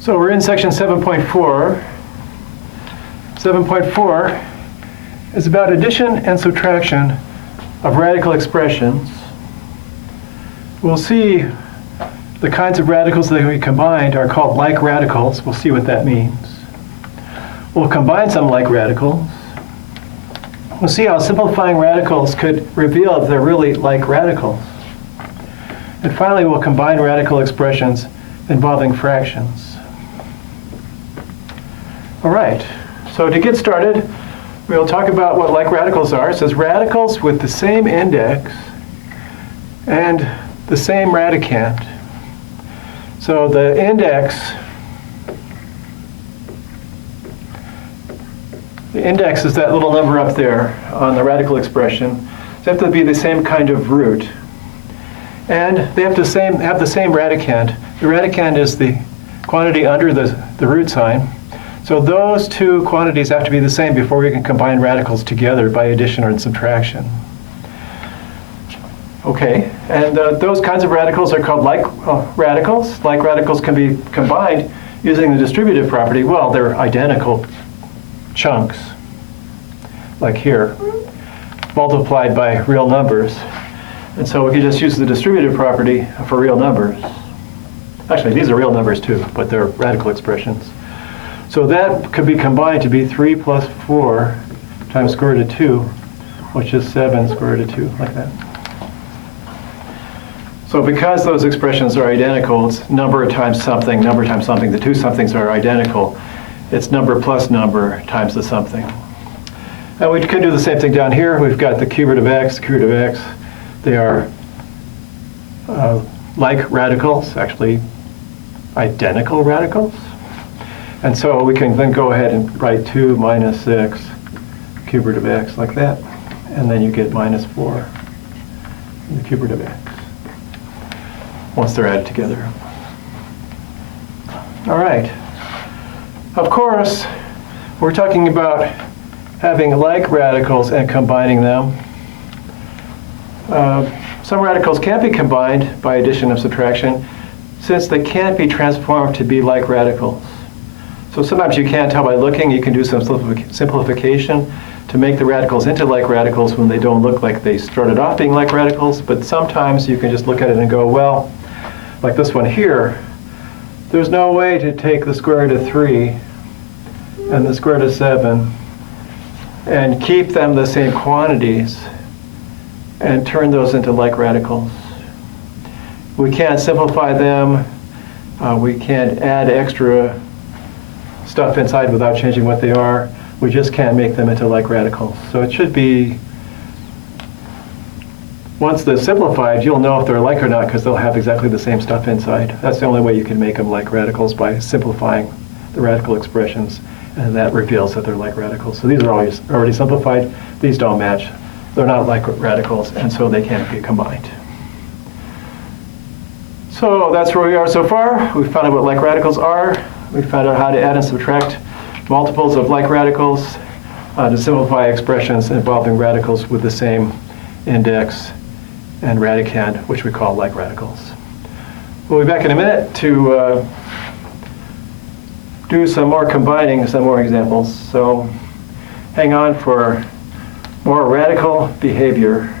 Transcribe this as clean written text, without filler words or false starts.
So we're in section 7.4. 7.4 is about addition and subtraction of radical expressions. We'll see the kinds of radicals that we combined are called like radicals. We'll see what that means. We'll combine some like radicals. We'll see how simplifying radicals could reveal if they're really like radicals. And finally, we'll combine radical expressions involving fractions. All right, so to get started, we'll talk about what like radicals are. It says radicals with the same index and the same radicand. So the index is that little number up there on the radical expression. They have to be the same kind of root. And they have the same radicand. The radicand is the quantity under the root sign. So those two quantities have to be the same before we can combine radicals together by addition or subtraction. Okay, and those kinds of radicals are called like radicals. Like radicals can be combined using the distributive property. Well, they're identical chunks, like here, multiplied by real numbers. And so we can just use the distributive property for real numbers. Actually, these are real numbers too, but they're radical expressions. So that could be combined to be 3 plus 4 times square root of 2, which is 7 square root of 2, like that. So because those expressions are identical, it's number times something, the two somethings are identical. It's number plus number times the something. And we could do the same thing down here. We've got the cube root of x, cube root of x. They are like radicals, actually identical radicals. And so we can then go ahead and write 2 minus 6 cube root of x like that. And then you get minus 4 in the cube root of x once they're added together. All right. Of course, we're talking about having like radicals and combining them. Some radicals can't be combined by addition or subtraction since they can't be transformed to be like radicals. So sometimes you can't tell by looking. You can do some simplification to make the radicals into like radicals when they don't look like they started off being like radicals. But sometimes you can just look at it and go, well, like this one here, there's no way to take the square root of 3 and the square root of 7 and keep them the same quantities and turn those into like radicals. We can't simplify them. We can't add extra stuff inside without changing what they are. We just can't make them into like radicals. So it should be, once they're simplified, you'll know if they're like or not because they'll have exactly the same stuff inside. That's the only way you can make them like radicals, by simplifying the radical expressions, and that reveals that they're like radicals. So these are already simplified. These don't match. They're not like radicals, and so they can't be combined. So that's where we are so far. We found out what like radicals are. We found out how to add and subtract multiples of like radicals to simplify expressions involving radicals with the same index and radicand, which we call like radicals. We'll be back in a minute to do some more combining, some more examples. So hang on for more radical behavior.